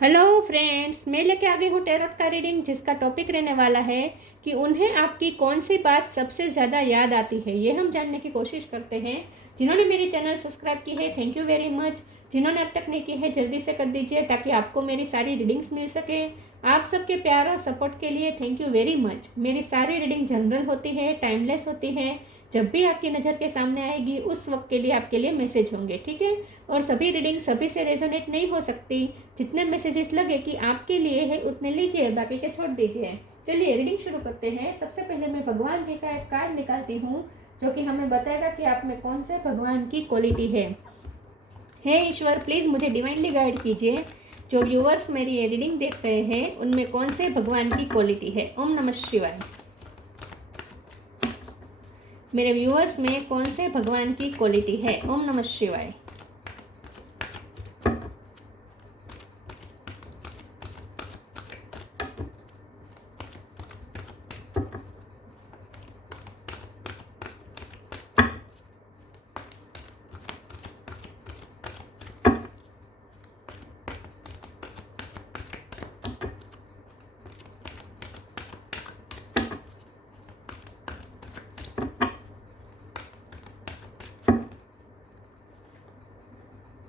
Hello friends, मैं लेके आ गई हूँ टैरोट का रीडिंग, जिसका टॉपिक रहने वाला है कि उन्हें आपकी कौन सी बात सबसे ज़्यादा याद आती है। ये हम जानने की कोशिश करते हैं। जिन्होंने मेरी चैनल सब्सक्राइब की है, थैंक यू वेरी मच। जिन्होंने अब तक नहीं की है, जल्दी से कर दीजिए ताकि आपको मेरी सारी रीडिंग्स मिल सके। आप सबके प्यार और सपोर्ट के लिए थैंक यू वेरी मच। मेरी सारी रीडिंग जनरल होती है, टाइमलेस होती है। जब भी आपकी नज़र के सामने आएगी उस वक्त के लिए आपके लिए मैसेज होंगे, ठीक है। और सभी रीडिंग सभी से रेजोनेट नहीं हो सकती। जितने मैसेजेस लगे कि आपके लिए है उतने लीजिए, बाकी के छोड़ दीजिए। चलिए रीडिंग शुरू करते हैं। सबसे पहले मैं भगवान जी का एक कार्ड निकालती हूँ जो कि हमें बताएगा कि आप में कौन से भगवान की क्वालिटी है। हे ईश्वर, प्लीज़ मुझे डिवाइनली गाइड कीजिए। जो व्यूअर्स मेरी ये रीडिंग देख रहे हैं उनमें कौन से भगवान की क्वालिटी है। ओम नमः शिवाय। मेरे व्यूअर्स में कौन से भगवान की क्वालिटी है। ओम नमः शिवाय।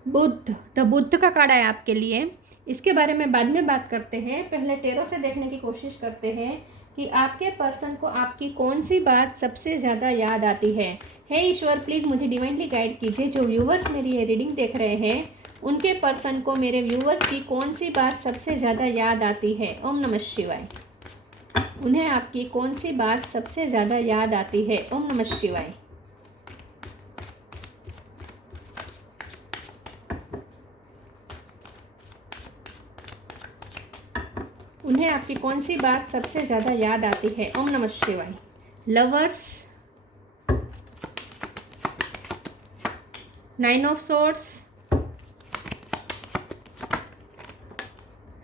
बुद्ध, द बुद्ध का कार्ड है आपके लिए। इसके बारे में बाद में बात करते हैं। पहले टेरो से देखने की कोशिश करते हैं कि आपके पर्सन को आपकी कौन सी बात सबसे ज़्यादा याद आती है। हे ईश्वर, प्लीज़ मुझे डिवाइनली गाइड कीजिए। जो व्यूवर्स मेरी ये रीडिंग देख रहे हैं उनके पर्सन को मेरे व्यूवर्स की कौन सी बात सबसे ज़्यादा याद आती है। ओम नमः शिवाय। उन्हें आपकी कौन सी बात सबसे ज़्यादा याद आती है। ओम नमः शिवाय। उन्हें आपकी कौन सी बात सबसे ज़्यादा याद आती है। ओम नमः शिवाय। Lovers, 9 of swords,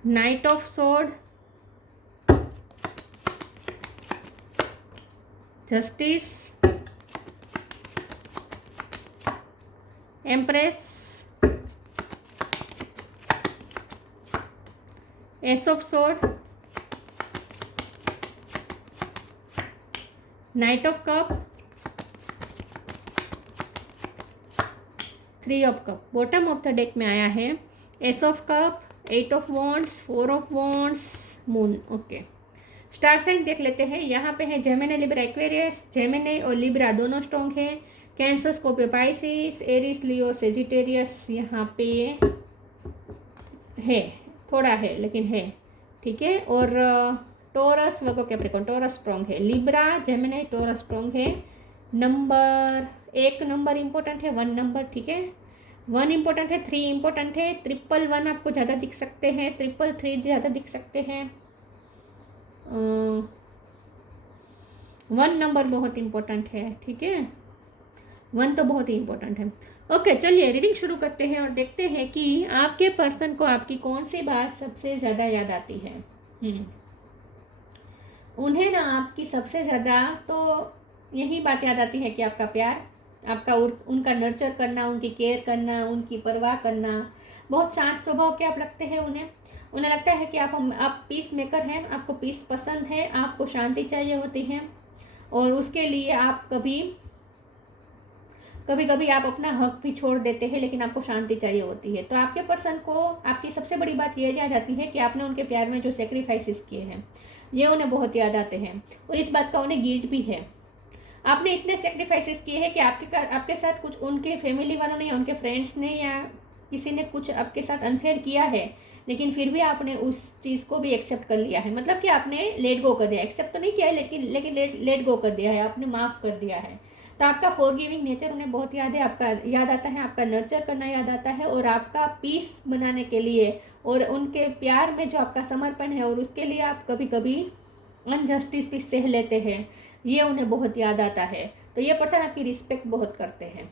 knight of sword, justice, empress, ace of sword, knight of cup, 3 of cup. Bottom of the deck में आया है ace of cup, 8 of wands, 4 of wands, moon. Okay, star sign देख लेते हैं। यहाँ पे है Gemini, Libra, Aquarius. Gemini और लिब्रा दोनों स्ट्रॉन्ग है। Cancer, Scorpio, Pisces, Aries, Leo, Sagittarius यहाँ पे है, थोड़ा है लेकिन है, ठीक है। और टोरस, वर्गो, कैप्रिकॉर्न, टोरस स्ट्रॉन्ग है। लिब्रा, जेमिनी, टोरस स्ट्रॉन्ग है। नंबर, एक नंबर इंपॉर्टेंट है, 1 नंबर, ठीक है। 1 इंपॉर्टेंट है, 3 इंपॉर्टेंट है। 111 आपको ज़्यादा दिख सकते हैं, 333 ज़्यादा दिख सकते हैं। 1 नंबर बहुत इंपॉर्टेंट है, ठीक है। 1 तो बहुत ही इंपॉर्टेंट है। ओके, चलिए रीडिंग शुरू करते हैं और देखते हैं कि आपके पर्सन को आपकी कौन सी बात सबसे ज़्यादा याद आती है। उन्हें ना आपकी सबसे ज़्यादा तो यही बात याद आती है कि आपका प्यार, आपका उनका नर्चर करना, उनकी केयर करना, उनकी परवाह करना। बहुत शांत स्वभाव के आप लगते हैं उन्हें। उन्हें लगता है कि आप पीस मेकर हैं, आपको पीस पसंद है, आपको शांति चाहिए होती है। और उसके लिए आप कभी कभी आप अपना हक भी छोड़ देते हैं, लेकिन आपको शांति चाहिए होती है। तो आपके पर्सन को आपकी सबसे बड़ी बात ये याद आती है कि आपने उनके प्यार में जो सेक्रीफाइसेस किए हैं ये उन्हें बहुत याद आते हैं। और इस बात का उन्हें गिल्ट भी है। आपने इतने सेक्रीफाइसेस किए हैं कि आपके साथ कुछ उनके फैमिली वालों ने या उनके फ्रेंड्स ने या किसी ने कुछ आपके साथ अनफेयर किया है, लेकिन फिर भी आपने उस चीज़ को भी एक्सेप्ट कर लिया है। मतलब कि आपने लेट गो कर दिया, एक्सेप्ट तो नहीं किया है लेकिन लेट गो कर दिया है, आपने माफ़ कर दिया है। तो आपका फॉरगिविंग नेचर उन्हें बहुत याद है, आपका याद आता है, आपका नर्चर करना याद आता है, और आपका पीस बनाने के लिए और उनके प्यार में जो आपका समर्पण है और उसके लिए आप कभी कभी अनजस्टिस भी सह लेते हैं, ये उन्हें बहुत याद आता है। तो ये पर्सन आपकी रिस्पेक्ट बहुत करते हैं,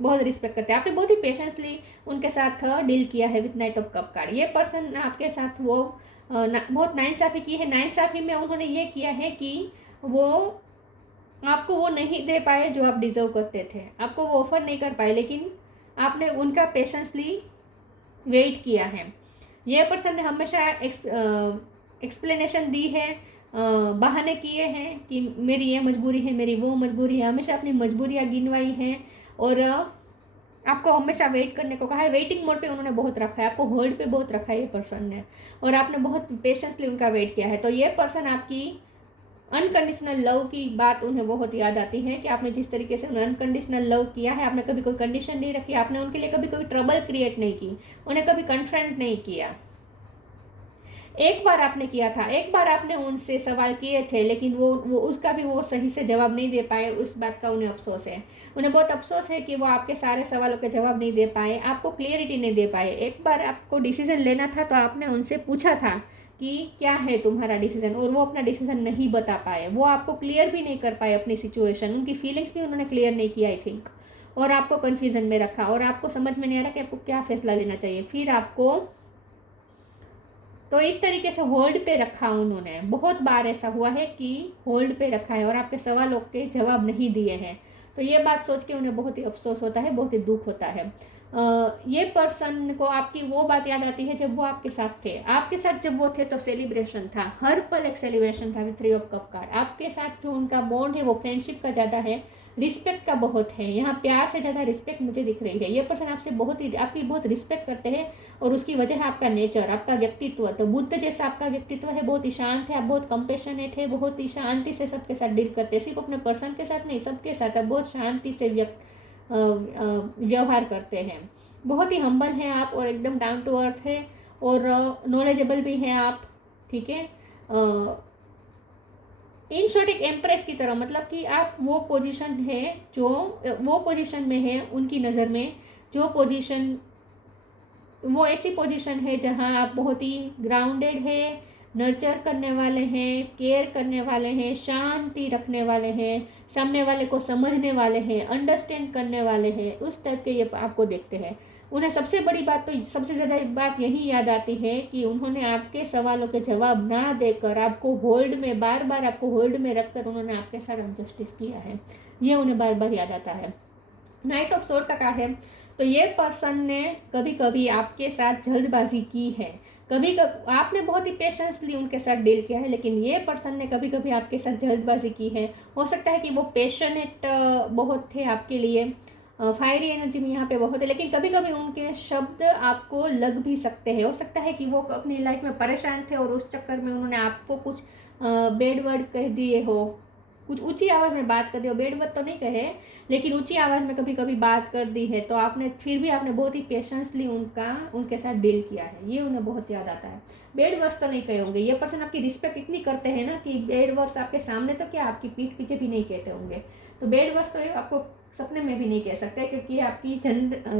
बहुत रिस्पेक्ट करते हैं। आपने बहुत ही पेशेंसली उनके साथ डील किया है with night of cup card. ये पर्सन आपके साथ वो बहुत नाइंसाफ़ी की है। नाइंसाफ़ी में उन्होंने ये किया है कि वो आपको वो नहीं दे पाए जो आप डिज़र्व करते थे, आपको वो ऑफ़र नहीं कर पाए, लेकिन आपने उनका पेशेंसली वेट किया है। ये पर्सन ने हमेशा एक्सप्लेनेशन दी है, बहाने किए हैं कि मेरी ये मजबूरी है, मेरी वो मजबूरी है, हमेशा अपनी मजबूरियाँ गिनवाई हैं और आपको हमेशा वेट करने को कहा है। वेटिंग मोड पे उन्होंने बहुत रखा है, आपको होल्ड पे बहुत रखा है ये पर्सन ने, और आपने बहुत पेशेंसली उनका वेट किया है। तो ये पर्सन आपकी अनकंडीशनल लव की बात उन्हें बहुत याद आती है कि आपने जिस तरीके से उन्हें अनकंडीशनल लव किया है, आपने कभी कोई कंडीशन नहीं रखी, आपने उनके लिए कभी कोई ट्रबल क्रिएट नहीं की, उन्हें कभी कन्फ्रंट नहीं किया। एक बार आपने किया था, एक बार आपने उनसे सवाल किए थे, लेकिन वो उसका भी वो सही से जवाब नहीं दे पाए। उस बात का उन्हें अफसोस है, उन्हें बहुत अफसोस है कि वो आपके सारे सवालों के जवाब नहीं दे पाए, आपको क्लियरिटी नहीं दे पाए। एक बार आपको डिसीजन लेना था तो आपने उनसे पूछा था कि क्या है तुम्हारा डिसीजन, और वो अपना डिसीजन नहीं बता पाए, वो आपको क्लियर भी नहीं कर पाए अपनी सिचुएशन, उनकी फीलिंग्स भी उन्होंने क्लियर नहीं किया आई थिंक, और आपको कन्फ्यूजन में रखा और आपको समझ में नहीं आ रहा कि आपको क्या फैसला लेना चाहिए। फिर आपको तो इस तरीके से होल्ड पे रखा उन्होंने, बहुत बार ऐसा हुआ है कि होल्ड पे रखा है और आपके सवालों के जवाब नहीं दिए हैं। तो ये बात सोच के उन्हें बहुत ही अफसोस होता है, बहुत ही दुख होता है। ये पर्सन को आपकी वो बात याद आती है जब वो आपके साथ थे। आपके साथ जब वो थे तो सेलिब्रेशन था, हर पल एक सेलिब्रेशन था विद 3 ऑफ कप कार्ड। आपके साथ जो उनका बॉन्ड है वो फ्रेंडशिप का ज़्यादा है, रिस्पेक्ट का बहुत है। यहाँ प्यार से ज़्यादा रिस्पेक्ट मुझे दिख रही है। ये पर्सन आपसे बहुत ही आपकी बहुत रिस्पेक्ट करते हैं और उसकी वजह है आपका नेचर, आपका व्यक्तित्व। तो बुद्ध जैसा आपका व्यक्तित्व है, बहुत ही शांत है, आप बहुत कंपेशनेट है, बहुत ही शांति से सबके साथ डील करते हैं, सिर्फ अपने पर्सन के साथ नहीं सबके साथ आप बहुत शांति से व्यवहार करते हैं। बहुत ही हम्बल हैं आप और एकदम डाउन टू अर्थ है और नॉलेजेबल भी हैं आप, ठीक है। इन शॉर्ट एक एम्प्रेस की तरह, मतलब कि आप वो पोजीशन है जो वो पोजीशन में है उनकी नज़र में, जो पोजीशन वो ऐसी पोजीशन है जहां आप बहुत ही ग्राउंडेड है, नर्चर करने वाले हैं, केयर करने वाले हैं, शांति रखने वाले हैं, सामने वाले को समझने वाले हैं, अंडरस्टैंड करने वाले हैं, उस टाइप के ये आपको देखते हैं। उन्हें सबसे बड़ी बात तो सबसे ज़्यादा बात यही याद आती है कि उन्होंने आपके सवालों के जवाब ना देकर आपको होल्ड में बार बार आपको होल्ड में रखकर उन्होंने आपके साथ अनजस्टिस किया है, ये उन्हें बार बार याद आता है। नाइट ऑफ सोर्ड का कार्ड है, तो ये पर्सन ने कभी कभी आपके साथ जल्दबाजी की है, कभी कभी आपने बहुत ही पेशेंसली उनके साथ डील किया है, लेकिन ये पर्सन ने कभी कभी आपके साथ जल्दबाजी की है। हो सकता है कि वो पेशनेट बहुत थे आपके लिए, फायरी एनर्जी में यहाँ पे बहुत है, लेकिन कभी कभी उनके शब्द आपको लग भी सकते हैं। हो सकता है कि वो अपनी लाइफ में परेशान थे और उस चक्कर में उन्होंने आपको कुछ बैड वर्ड कह दिए हो, कुछ ऊंची आवाज़ में बात कर दी हो। बैड वर्ड तो नहीं कहे, लेकिन ऊंची आवाज़ में कभी कभी बात कर दी है, तो आपने फिर भी आपने बहुत ही पेशेंसली उनके साथ डील किया है, ये उन्हें बहुत याद आता है। बैड वर्ड्स तो नहीं कहे होंगे, ये पर्सन आपकी रिस्पेक्ट इतनी करते हैं ना कि बैड वर्ड्स आपके सामने तो क्या आपकी पीठ पीछे भी नहीं कहते होंगे। तो बैड वर्ड्स तो आपको सपने में भी नहीं कह सकते, क्योंकि आपकी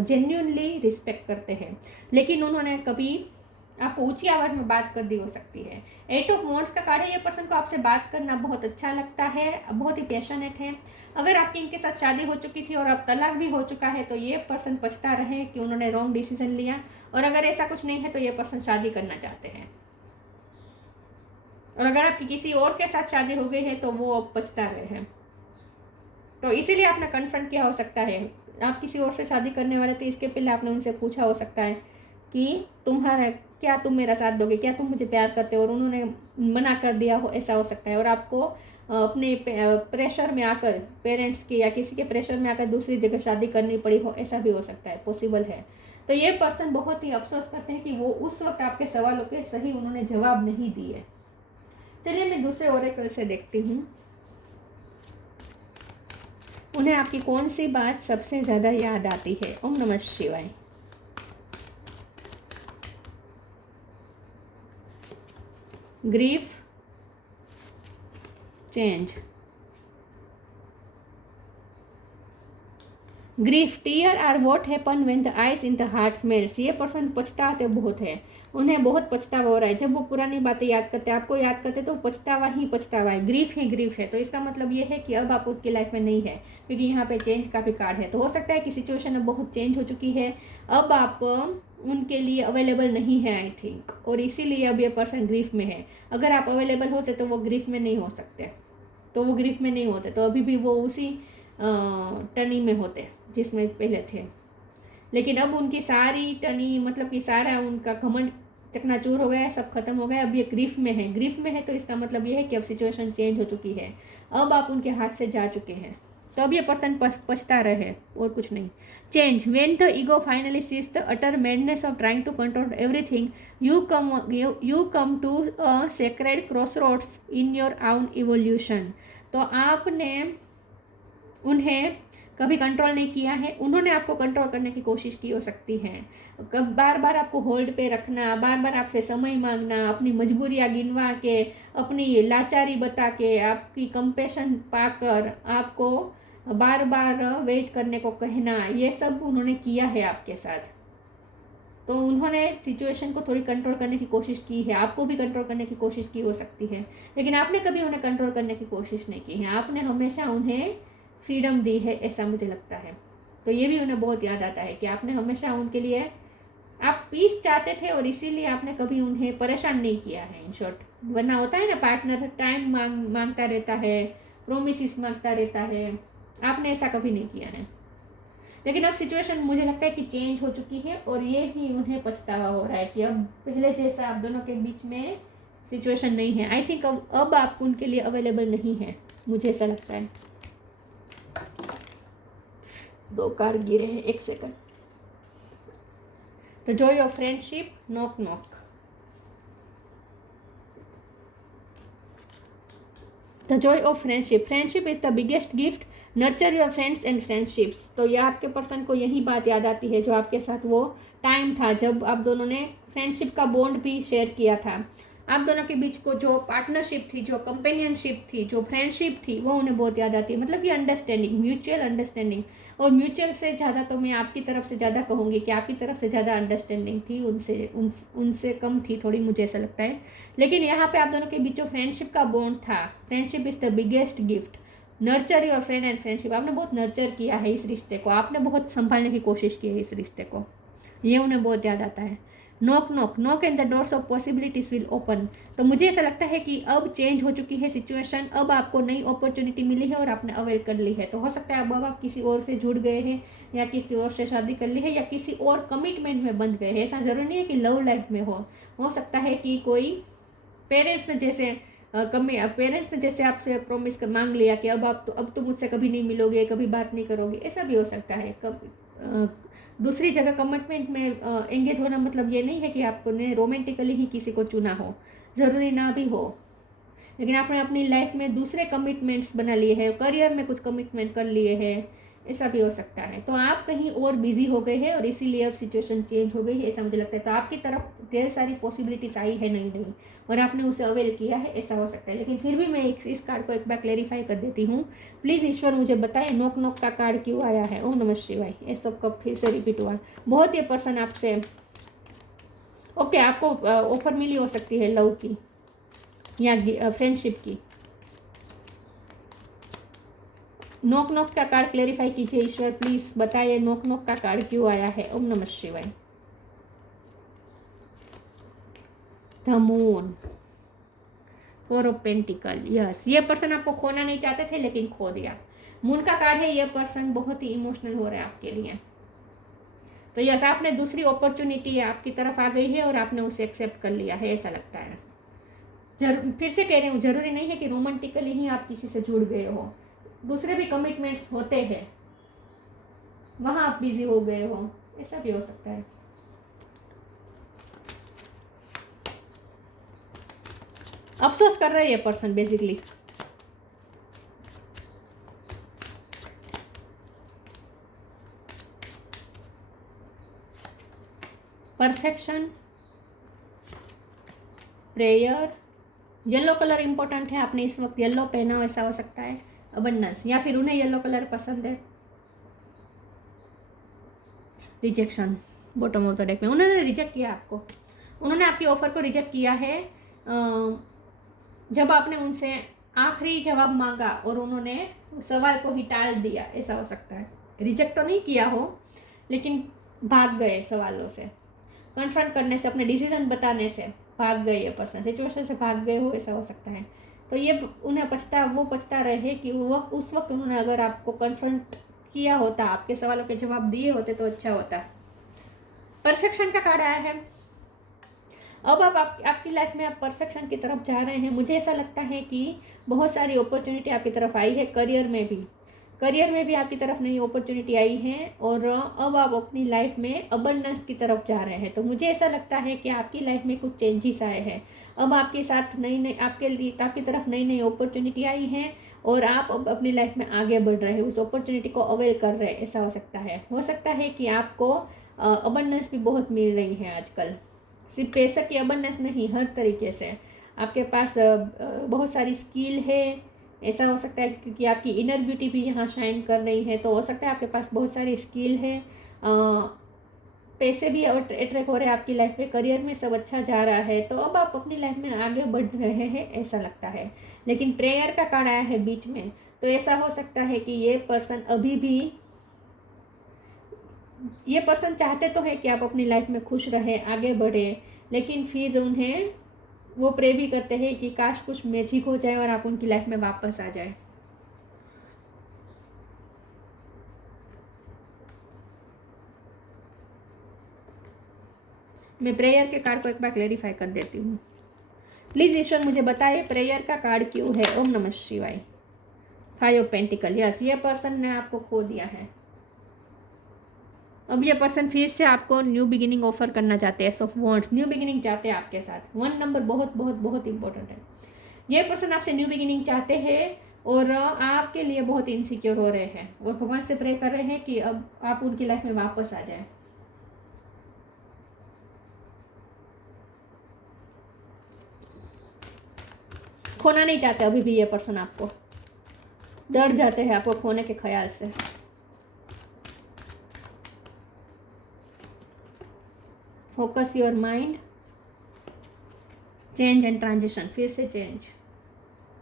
जेन्युइनली रिस्पेक्ट करते हैं। लेकिन उन्होंने कभी आपको ऊंची आवाज़ में बात कर दी हो सकती है। 8 ऑफ वॉन्ड्स का कार्ड है, ये पर्सन को आपसे बात करना बहुत अच्छा लगता है, बहुत ही पैशनेट है। अगर आपकी इनके साथ शादी हो चुकी थी और अब तलाक भी हो चुका है तो ये पर्सन पछता रहे कि उन्होंने रॉन्ग डिसीजन लिया, और अगर ऐसा कुछ नहीं है तो ये पर्सन शादी करना चाहते हैं, और अगर आपकी किसी और के साथ शादी हो गई है तो वो अब पछता रहे हैं। तो इसीलिए आपने कन्फ्रंट किया हो सकता है, आप किसी और से शादी करने वाले थे, इसके पहले आपने उनसे पूछा हो सकता है कि क्या तुम मेरा साथ दोगे, क्या तुम मुझे प्यार करते हो, और उन्होंने मना कर दिया हो, ऐसा हो सकता है। और आपको अपने प्रेशर में आकर, पेरेंट्स के या किसी के प्रेशर में आकर दूसरी जगह शादी करनी पड़ी हो, ऐसा भी हो सकता है, पॉसिबल है। तो ये पर्सन बहुत ही अफसोस करते हैं कि वो उस वक्त आपके सवालों के सही उन्होंने जवाब नहीं दिए। चलिए मैं दूसरे ओरेकल से देखती हूँ, उन्हें आपकी कौन सी बात सबसे ज़्यादा याद आती है। ओम नमः शिवाय। Grief, change, grief, tear are what happen when the eyes in the heart melts. ये पर्सन पछताते बहुत है, उन्हें बहुत पछतावा हो रहा है। जब वो पुरानी बातें याद करते, आपको याद करते, तो पछतावा ही पछतावा है, ग्रीफ है। तो इसका मतलब ये है कि अब आप उनकी लाइफ में नहीं है, क्योंकि यहाँ पे चेंज का भी कार्ड है। तो हो सकता है कि सिचुएशन अब बहुत चेंज हो चुकी है, अब आप उनके लिए अवेलेबल नहीं है आई थिंक, और इसीलिए अब ये पर्सन ग्रीफ में है। अगर आप अवेलेबल होते तो वो ग्रीफ में नहीं हो सकते, तो वो ग्रीफ में नहीं होते, तो अभी भी वो उसी टनी में होते जिसमें पहले थे। लेकिन अब उनकी सारी टनी, मतलब कि सारा उनका घमंड चकनाचूर हो गया है, सब खत्म हो गया, अब ये ग्रीफ में है। ग्रीफ में है तो इसका मतलब ये है कि अब सिचुएशन चेंज हो चुकी है, अब आप उनके हाथ से जा चुके हैं, तो अब ये पर्सन पछता रहे और कुछ नहीं। Change, when the ego finally cease the utter madness of trying to control everything, you come to a sacred crossroads in your own evolution. तो आपने उन्हें कभी कंट्रोल नहीं किया है, उन्होंने आपको कंट्रोल करने की कोशिश की हो सकती है। बार बार आपको होल्ड पे रखना, बार बार आपसे समय मांगना, अपनी मजबूरियाँ गिनवा के, अपनी लाचारी बता के, आपकी कंपेशन पाकर आपको बार बार वेट करने को कहना, ये सब उन्होंने किया है आपके साथ। तो उन्होंने सिचुएशन को थोड़ी कंट्रोल करने की कोशिश की है, आपको भी कंट्रोल करने की कोशिश की हो सकती है, लेकिन आपने कभी उन्हें कंट्रोल करने की कोशिश नहीं की है। आपने हमेशा उन्हें फ्रीडम दी है, ऐसा मुझे लगता है। तो ये भी उन्हें बहुत याद आता है कि आपने हमेशा उनके लिए, आप पीस चाहते थे और इसीलिए आपने कभी उन्हें परेशान नहीं किया है, इन शॉर्ट। वरना होता है ना, पार्टनर टाइम मांगता रहता है, प्रोमिस मांगता रहता है, आपने ऐसा कभी नहीं किया है। लेकिन अब सिचुएशन मुझे लगता है कि चेंज हो चुकी है और ये ही उन्हें पछतावा हो रहा है कि अब पहले जैसा आप दोनों के बीच में सिचुएशन नहीं है। आई थिंक अब आप उनके लिए अवेलेबल नहीं है, मुझे ऐसा लगता है। 2 कार्ड गिरे हैं, 1 सेकंड। तो Joy of friendship, knock knock. The Joy of friendship, friendship is the biggest gift, nurture your friends and friendships. तो यह आपके पर्सन को यही बात याद आती है जो आपके साथ वो टाइम था जब आप दोनों ने फ्रेंडशिप का बॉन्ड भी शेयर किया था। आप दोनों के बीच को जो पार्टनरशिप थी, जो कंपेनियनशिप थी, जो फ्रेंडशिप थी, वो उन्हें बहुत याद आती है। मतलब ये अंडरस्टैंडिंग, म्यूचुअल अंडरस्टैंडिंग, और म्यूचुअल से ज़्यादा तो मैं आपकी तरफ से ज़्यादा कहूँगी कि आपकी तरफ से ज़्यादा अंडरस्टैंडिंग थी, उनसे कम थी थोड़ी, मुझे ऐसा लगता है। लेकिन यहाँ पे आप दोनों के बीच जो फ्रेंडशिप का बॉन्ड था, friendship is the biggest gift, nurture your friend and friendship. आपने बहुत नर्चर किया है इस रिश्ते को, आपने बहुत संभालने की कोशिश की है इस रिश्ते को, ये उन्हें बहुत याद आता है। Knock knock, knock and the doors of possibilities will open. तो मुझे ऐसा लगता है कि अब चेंज हो चुकी है सिचुएशन, अब आपको नई अपॉर्चुनिटी मिली है और आपने अवेयर कर ली है। तो हो सकता है अब आप किसी और से जुड़ गए हैं, या किसी और से शादी कर ली है, या किसी और कमिटमेंट में बंध गए हैं। ऐसा ज़रूरी नहीं है कि लव लाइफ में हो सकता है कि कोई पेरेंट्स ने जैसे आपसे प्रॉमिस मांग लिया कि अब तो मुझसे कभी नहीं मिलोगे, कभी बात नहीं करोगे, ऐसा भी हो सकता है। दूसरी जगह कमिटमेंट में एंगेज होना मतलब ये नहीं है कि आपने रोमांटिकली ही किसी को चुना हो, ज़रूरी ना भी हो, लेकिन आपने अपनी लाइफ में दूसरे कमिटमेंट्स बना लिए हैं, करियर में कुछ कमिटमेंट कर लिए हैं, ऐसा भी हो सकता है। तो आप कहीं और बिजी हो गए हैं और इसीलिए अब सिचुएशन चेंज हो गई है, ऐसा मुझे लगता है। तो आपकी तरफ ढेर सारी पॉसिबिलिटीज आई है नई और आपने उसे अवेल किया है, ऐसा हो सकता है। लेकिन फिर भी मैं इस कार्ड को एक बार क्लेरिफाई कर देती हूँ। प्लीज़ ईश्वर मुझे बताएं नॉक नॉक का कार्ड क्यों आया है। ओम नमः शिवाय, ये सब कब फिर से रिपीट हुआ। बहुत ये पर्सन आपसे ओके, आपको ऑफर मिली हो सकती है लव की या फ्रेंडशिप की। नॉक नॉक का कार्ड क्लेरिफाई कीजिए ईश्वर, प्लीज बताइए नॉक नॉक का कार्ड क्यों आया है। ओम नमः शिवाय। The moon, 4 of pentacle, yes, ये पर्सन आपको खोना नहीं चाहते थे लेकिन खो दिया। मून का कार्ड है, ये पर्सन बहुत ही इमोशनल हो रहा है आपके लिए। तो यस, आपने दूसरी अपॉर्चुनिटी आपकी तरफ आ गई है और आपने उसे एक्सेप्ट कर लिया है, ऐसा लगता है। फिर से कह रही हूँ, जरूरी नहीं है कि रोमांटिकली ही आप किसी से जुड़ गए हो, दूसरे भी कमिटमेंट्स होते हैं, वहां आप बिजी हो गए हो, ऐसा भी हो सकता है। अफसोस कर रहे हैं ये person basically. Perfection, prayer, yellow colour important है, आपने इस वक्त येलो पहना हो, ऐसा हो सकता है। अबंडेंस, या फिर उन्हें येलो कलर पसंद है। Rejection, bottom of the deck में उन्होंने रिजेक्ट किया आपको, उन्होंने आपकी ऑफर को रिजेक्ट किया है जब आपने उनसे आखिरी जवाब मांगा और उन्होंने सवाल को ही टाल दिया, ऐसा हो सकता है। रिजेक्ट तो नहीं किया हो लेकिन भाग गए सवालों से, कन्फ्रंट करने से, अपने डिसीजन बताने से भाग गए, ये पर्सन सिचुएशन से भाग गए हो, ऐसा हो सकता है। तो ये उन्हें पछता रहे कि वो उस वक्त उन्होंने अगर आपको कन्फ्रंट किया होता, आपके सवालों के जवाब दिए होते तो अच्छा होता। परफेक्शन का कार्ड आया है। अब आपकी लाइफ में आप परफेक्शन की तरफ जा रहे हैं। मुझे ऐसा लगता है कि बहुत सारी अपॉर्चुनिटी आपकी तरफ आई है, करियर में भी आपकी तरफ नई अपॉर्चुनिटी आई है, और अब आप अपनी लाइफ में अबंडेंस की तरफ जा रहे हैं। तो मुझे ऐसा लगता है कि आपकी लाइफ में कुछ चेंजेस आए हैं। अब आपके साथ आपकी तरफ नई नई अपॉर्चुनिटी आई है, और आप अब अपनी लाइफ में आगे बढ़ रहे हैं, उस अपॉर्चुनिटी को अवेल कर रहे हैं। ऐसा हो सकता है कि आपको अबंडेंस भी बहुत मिल रही है आजकल। सिर्फ पैसे की अबंडेंस नहीं, हर तरीके से आपके पास बहुत सारी स्किल है। ऐसा हो सकता है क्योंकि आपकी इनर ब्यूटी भी यहाँ शाइन कर रही है, तो हो सकता है आपके पास बहुत सारी स्किल है, पैसे भी अट्रैक्ट हो रहे हैं आपकी लाइफ में, करियर में सब अच्छा जा रहा है। तो अब आप अपनी लाइफ में आगे बढ़ रहे हैं ऐसा लगता है। लेकिन प्रेयर का कार्ड आया है बीच में, तो ऐसा हो सकता है कि ये पर्सन चाहते तो है कि आप अपनी लाइफ में खुश रहें, आगे बढ़े, लेकिन फिर वो प्रे भी करते हैं कि काश कुछ मैजिक हो जाए और आप उनकी लाइफ में वापस आ जाए। मैं प्रेयर के कार्ड को एक बार क्लेरिफाई कर देती हूँ। प्लीज ईश्वर मुझे बताइए प्रेयर का कार्ड क्यों है। ओम नमः शिवाय। 5 ऑफ पेंटिकल। यस, ये पर्सन ने आपको खो दिया है। अब ये पर्सन फिर से आपको न्यू बिगिनिंग ऑफर करना चाहते हैं। S of wands, new beginning चाहते हैं आपके साथ। 1 नंबर बहुत बहुत बहुत इंपॉर्टेंट है। ये पर्सन आपसे न्यू बिगिनिंग चाहते हैं और आपके लिए बहुत इनसिक्योर हो रहे हैं और भगवान से प्रे कर रहे हैं कि अब आप उनकी लाइफ में वापस आ जाए। खोना नहीं चाहते अभी भी ये पर्सन आपको, डर जाते हैं आपको खोने के ख्याल से। Focus your mind, change and transition, फिर से change.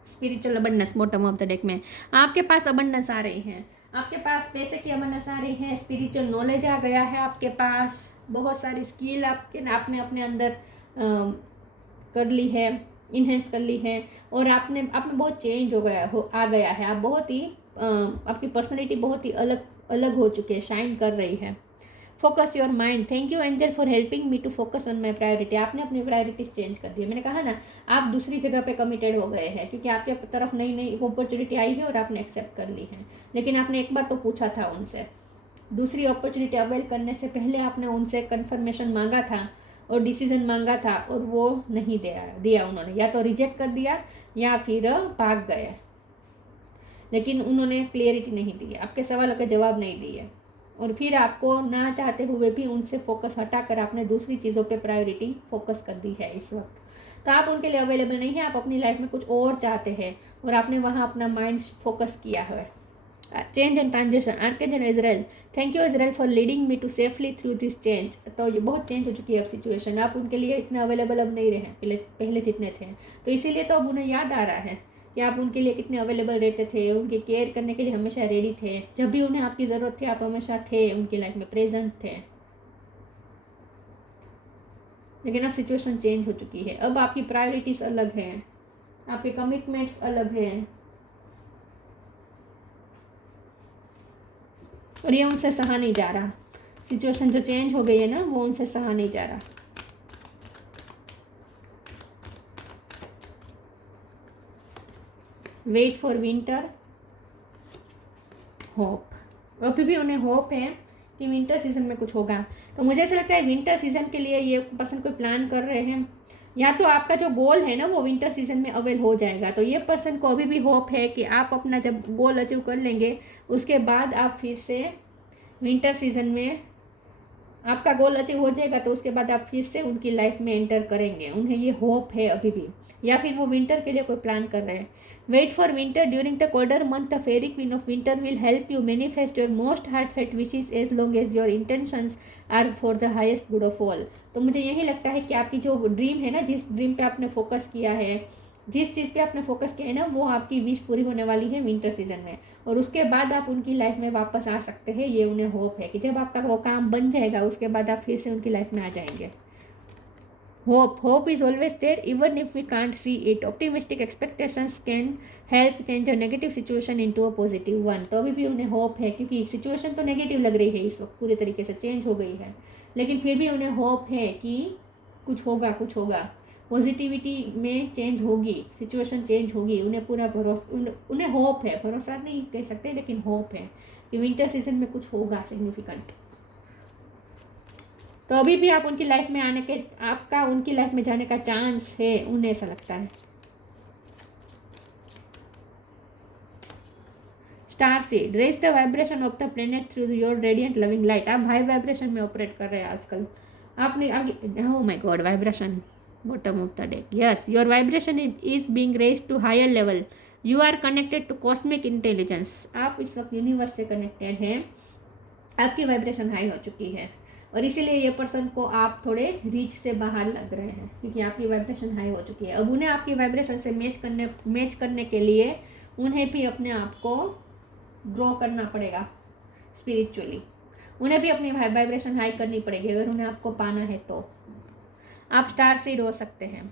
Spiritual abundance bottom of the deck में आपके पास अबंडेंस आ रही है, आपके पास पैसे की अबंडेंस आ रही है, स्पिरिचुअल नॉलेज आ गया है आपके पास, बहुत सारी स्किल आपने अपने अंदर कर ली है, इन्हेंस कर ली है, और आप में बहुत चेंज आ गया है। आप बहुत ही आपकी पर्सनैलिटी बहुत ही अलग हो चुकी है, शाइन कर रही है। Focus your mind. Thank you angel for helping me to focus on my priority. आपने अपनी प्रायोरिटीज चेंज कर दी है। मैंने कहा ना, आप दूसरी जगह पे कमिटेड हो गए हैं क्योंकि आपके तरफ नई नई अपॉर्चुनिटी आई है और आपने एक्सेप्ट कर ली है। लेकिन आपने एक बार तो पूछा था उनसे, दूसरी अपॉर्चुनिटी अवेल करने से पहले आपने उनसे कन्फर्मेशन मांगा था और डिसीजन मांगा था, और वो नहीं दिया उन्होंने, या तो रिजेक्ट कर दिया या फिर भाग गए। लेकिन उन्होंने क्लियरिटी नहीं दी, आपके सवालों के जवाब नहीं दिए, और फिर आपको ना चाहते हुए भी उनसे फोकस हटाकर आपने दूसरी चीज़ों पे प्रायोरिटी फोकस कर दी है इस वक्त। तो आप उनके लिए अवेलेबल नहीं है, आप अपनी लाइफ में कुछ और चाहते हैं और आपने वहाँ अपना माइंड फोकस किया है। Change and transition. Archangel Israel, thank you Israel for leading me to safely through this change. तो ये बहुत चेंज हो चुकी है अब सिचुएशन, आप उनके लिए इतने अवेलेबल अब नहीं रहे पहले जितने थे। तो इसीलिए तो अब उन्हें याद आ रहा है कि आप उनके लिए कितने अवेलेबल रहते थे, उनकी केयर करने के लिए हमेशा रेडी थे, जब भी उन्हें आपकी ज़रूरत थी आप हमेशा थे उनकी लाइफ में, प्रेजेंट थे। लेकिन अब सिचुएशन चेंज हो चुकी है, अब आपकी प्रायोरिटीज अलग हैं, आपके कमिटमेंट्स अलग हैं, और ये उनसे सहा नहीं जा रहा। सिचुएशन जो चेंज हो गई है ना, वो उनसे सहा नहीं जा रहा। Wait for winter, hope. अभी भी उन्हें होप है कि विंटर सीजन में कुछ होगा। तो मुझे ऐसा लगता है विंटर सीजन के लिए ये पर्सन कोई प्लान कर रहे हैं, या तो आपका जो गोल है ना वो विंटर सीजन में अवेल हो जाएगा। तो ये पर्सन को अभी भी होप है कि आप अपना जब गोल अचीव कर लेंगे उसके बाद आप फिर से विंटर सीजन में, आपका गोल अचीव हो जाएगा तो उसके बाद आप फिर से उनकी लाइफ में एंटर करेंगे। उन्हें ये होप है अभी भी, या फिर वो विंटर के लिए कोई प्लान कर रहे हैं। Wait for winter, during the colder month the fairy queen of winter will help you manifest your most heartfelt wishes as long as your intentions are for the highest good of all. तो मुझे यही लगता है कि आपकी जो dream है ना, जिस ड्रीम पे आपने फोकस किया है, जिस चीज़ पे आपने फोकस किया है ना, वो आपकी विश पूरी होने वाली है विंटर सीजन में, और उसके बाद आप उनकी लाइफ में वापस आ सकते हैं। ये उन्हें होप है कि जब आपका वो काम बन जाएगा उसके बाद आप फिर से उनकी लाइफ में आ जाएंगे। Hope is always there even if we can't see it. Optimistic expectations can help change a negative situation into a positive one. तो अभी भी उन्हें होप है, क्योंकि सिचुएशन तो नेगेटिव लग रही है इस वक्त, पूरी तरीके से चेंज हो गई है, लेकिन फिर भी उन्हें होप है कि कुछ होगा, कुछ होगा, पॉजिटिविटी में चेंज होगी, सिचुएशन चेंज होगी, उन्हें पूरा भरोसा, उन्हें होप है, भरोसा नहीं कह सकते लेकिन होप है कि विंटर सीजन में कुछ होगा सिग्निफिकेंट। तो अभी भी आप उनकी लाइफ में आने के, आपका उनकी लाइफ में जाने का चांस है, उन्हें ऐसा लगता है। Star seed, raise the vibration of the planet through your radiant loving light. आप हाई वाइब्रेशन में ऑपरेट कर रहे हैं आजकल। आपने आगे, oh my god, vibration bottom of the deck, yes, your vibration is being raise to higher level, you are connected to cosmic intelligence. आप इस वक्त यूनिवर्स से कनेक्टेड हैं, आपकी वाइब्रेशन हाई हो चुकी है और इसीलिए ये पर्सन को आप थोड़े रीच से बाहर लग रहे हैं क्योंकि आपकी वाइब्रेशन हाई हो चुकी है। अब उन्हें आपकी वाइब्रेशन से मैच करने के लिए उन्हें भी अपने आप को ग्रो करना पड़ेगा स्पिरिचुअली, उन्हें भी अपनी वाइब्रेशन हाई करनी पड़ेगी अगर उन्हें आपको पाना है। तो आप स्टार सीड हो सकते हैं।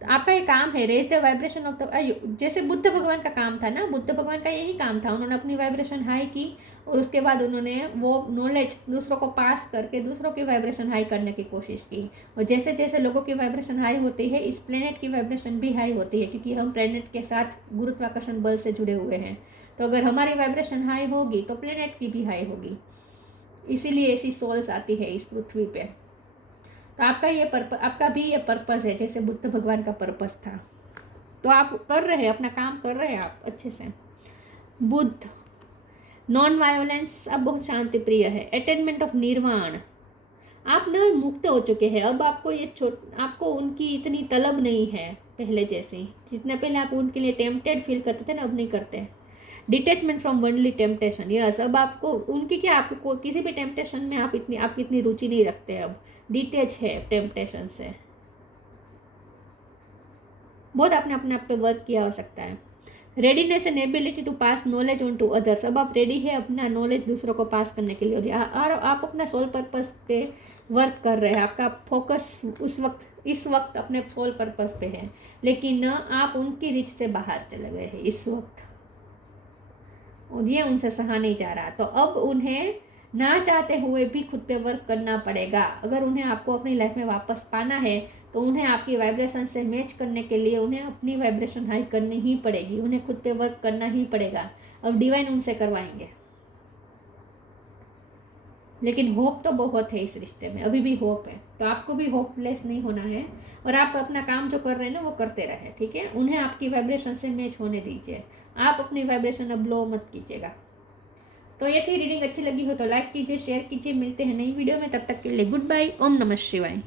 तो आपका ये काम है, raise the vibration of the, जैसे बुद्ध भगवान का काम था ना, बुद्ध भगवान का यही काम था, उन्होंने अपनी वाइब्रेशन हाई की और उसके बाद उन्होंने वो नॉलेज दूसरों को पास करके दूसरों की वाइब्रेशन हाई करने की कोशिश की। और जैसे जैसे लोगों की वाइब्रेशन हाई होती है, इस प्लेनेट की वाइब्रेशन भी हाई होती है क्योंकि हम प्लेनेट के साथ गुरुत्वाकर्षण बल से जुड़े हुए हैं। तो अगर हमारी वाइब्रेशन हाई होगी तो प्लेनेट की भी हाई होगी, इसीलिए ऐसी सोल्स आती है इस पृथ्वी पे। तो आपका ये आपका भी ये पर्पस है जैसे बुद्ध भगवान का पर्पस था। तो आप कर रहे हैं, अपना काम कर रहे हैं आप अच्छे से। बुद्ध, नॉन वायोलेंस, अब बहुत शांति प्रिय है, अटेनमेंट ऑफ निर्वाण, आप न मुक्त हो चुके हैं। अब आपको ये आपको उनकी इतनी तलब नहीं है पहले जैसी, जितना पहले आप उनके लिए टेम्पटेड फील करते थे ना, अब नहीं करते। Detachment from worldly temptation, yes, अब आपको उनकी क्या, आपको किसी भी टेम्पटेशन में आपकी इतनी रुचि नहीं रखते, अब डिटेच है टेम्पटेशन से। बहुत आपने अपने आप पे वर्क किया हो सकता है। Readiness and ability to pass knowledge on to others, अब आप रेडी है अपना नॉलेज दूसरों को पास करने के लिए और आप अपना सोल पर्पस पे वर्क कर रहे हैं। आपका फोकस इस वक्त अपने सोल पर्पस पे है, लेकिन आप उनकी रीच से बाहर चले गए हैं इस वक्त और ये उनसे सहा नहीं जा रहा। तो अब उन्हें ना चाहते हुए भी खुद पे वर्क करना पड़ेगा। अगर उन्हें आपको अपनी लाइफ में वापस पाना है तो उन्हें आपकी वाइब्रेशन से मैच करने के लिए उन्हें अपनी वाइब्रेशन हाई करनी ही पड़ेगी, उन्हें खुद पे वर्क करना ही पड़ेगा। अब डिवाइन उनसे करवाएंगे, लेकिन होप तो बहुत है इस रिश्ते में, अभी भी होप है। तो आपको भी होपलेस नहीं होना है और आप अपना काम जो कर रहे हैं ना वो करते रहे, ठीक है। उन्हें आपकी वाइब्रेशन से मैच होने दीजिए, आप अपनी वाइब्रेशन अब लो मत कीजिएगा। तो ये थी रीडिंग, अच्छी लगी हो तो लाइक कीजिए, शेयर कीजिए। मिलते हैं नई वीडियो में, तब तक के लिए गुड बाय, ओम नमः शिवाय।